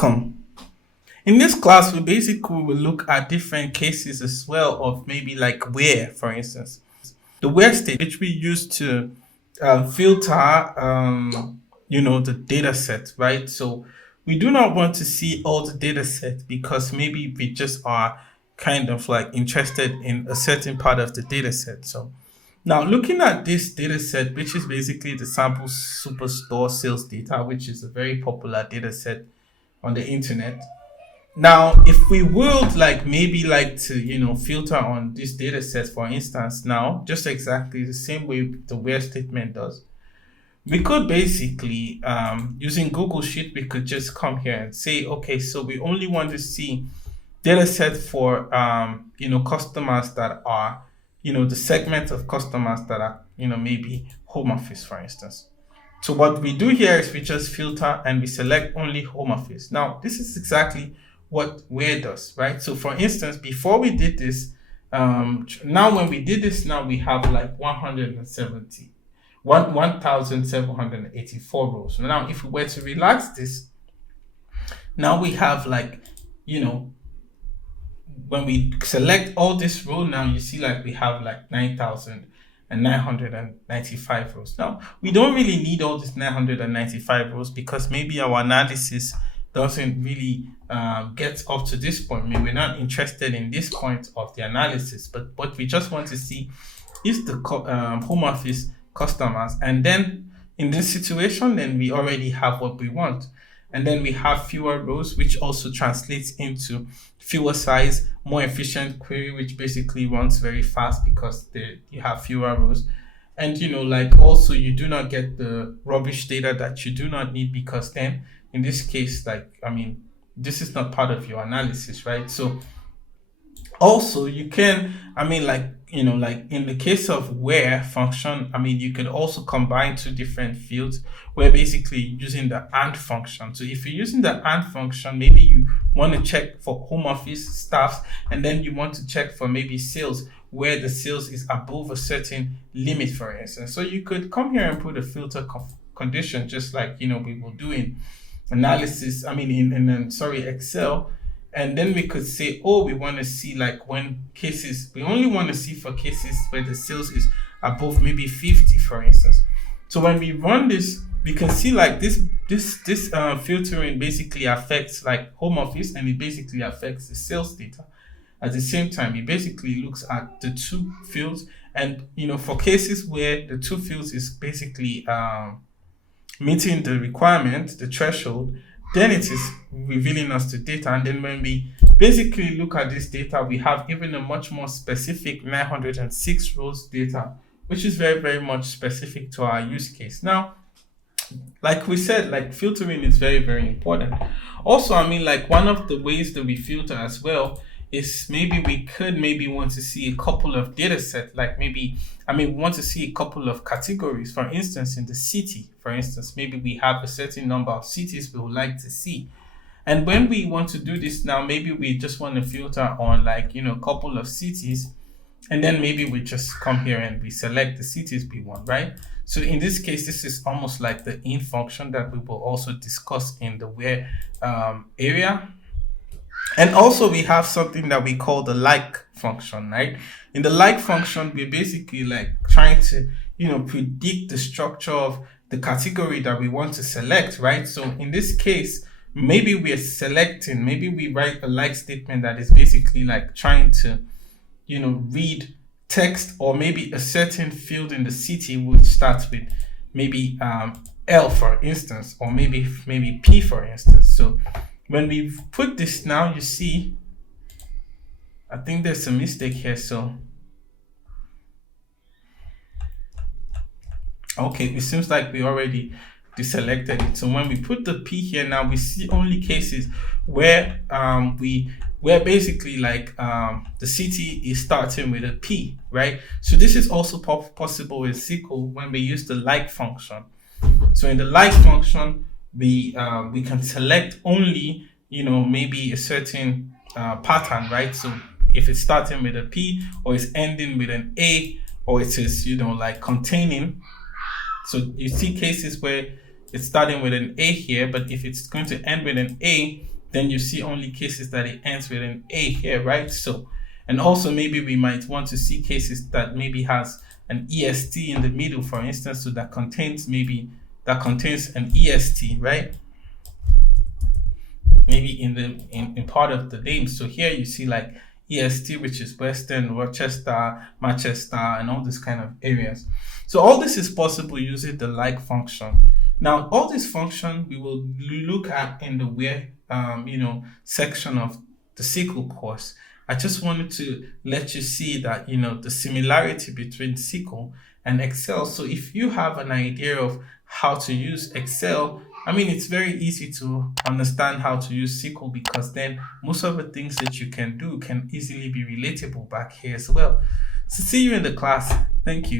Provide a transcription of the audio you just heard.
Welcome. In this class, we basically will look at different cases as well of maybe like where, for instance. The where state, which we use to filter, the data set, right? So we do not want to see all the data set because maybe we just are kind of like interested in a certain part of the data set. So now looking at this data set, which is basically the sample superstore sales data, which is a very popular data set on the internet. Now, if we would like maybe like to filter on this data set, for instance, now just exactly the same way the where statement does, we could basically using Google Sheet, we could just come here and say, okay, so we only want to see data set for customers that are the segment of customers that are maybe home office, for instance. So what we do here is we just filter and we select only home office. Now, this is exactly what where does, right? So for instance, before we did this, now when we did this, now we have like 1,784 rows. So now if we were to relax this, now we have like, when we select all this row, now you see like we have like 9,995 rows. Now, we don't really need all these 995 rows because maybe our analysis doesn't really get up to this point. Maybe we're not interested in this point of the analysis, but what we just want to see is the home office customers. And then in this situation, then we already have what we want. And then we have fewer rows, which also translates into fewer size, more efficient query, which basically runs very fast because you have fewer rows. And like also you do not get the rubbish data that you do not need, because then in this case, this is not part of your analysis, right? So also you can, like in the case of where function, you could also combine two different fields where basically using the AND function. So if you're using the AND function, maybe you want to check for home office staffs, and then you want to check for maybe sales where the sales is above a certain limit, for instance. So you could come here and put a filter condition, just like we will do in analysis, in Excel. And then we could say, oh, we want to see like when cases, we only want to see for cases where the sales is above maybe 50, for instance. So when we run this, we can see like this filtering basically affects like home office, and it basically affects the sales data. At the same time, it basically looks at the two fields, and for cases where the two fields is basically meeting the requirement, the threshold, then it is revealing us the data. And then when we basically look at this data, we have even a much more specific 906 rows data, which is very, very much specific to our use case. Now, like we said, like filtering is very, very important. Also, like one of the ways that we filter as well is maybe we could want to see a couple of data sets, like we want to see a couple of categories. For instance, in the city, for instance, maybe we have a certain number of cities we would like to see. And when we want to do this now, maybe we just want to filter on like, a couple of cities, and then maybe we just come here and we select the cities we want, right? So in this case, this is almost like the in function that we will also discuss in the where area. And also we have something that we call the like function, right? In the like function, we're basically like trying to, predict the structure of the category that we want to select, right? So in this case, maybe we write a like statement that is basically like trying to, read text, or maybe a certain field in the city would start with maybe L, for instance, or maybe P, for instance. So when we put this now, you see, I think there's a mistake here. So, okay, it seems like we already deselected it. So when we put the P here now, we see only cases where where basically like the city is starting with a P, right? So this is also possible with SQL when we use the like function. So in the like function, we can select only maybe a certain pattern, right? So if it's starting with a P, or it's ending with an A, or it is like containing. So you see cases where it's starting with an A here, but if it's going to end with an A, then you see only cases that it ends with an A here, right? So, and also maybe we might want to see cases that maybe has an EST in the middle, for instance, so that contains an EST, right? Maybe in part of the name. So here you see like EST, which is Western, Rochester, Manchester, and all these kind of areas. So all this is possible using the like function. Now, all this function we will look at in the where section of the SQL course. I just wanted to let you see that the similarity between SQL and Excel. So if you have an idea of how to use Excel, I mean, it's very easy to understand how to use SQL, because then most of the things that you can do can easily be relatable back here as well. So see you in the class. Thank you.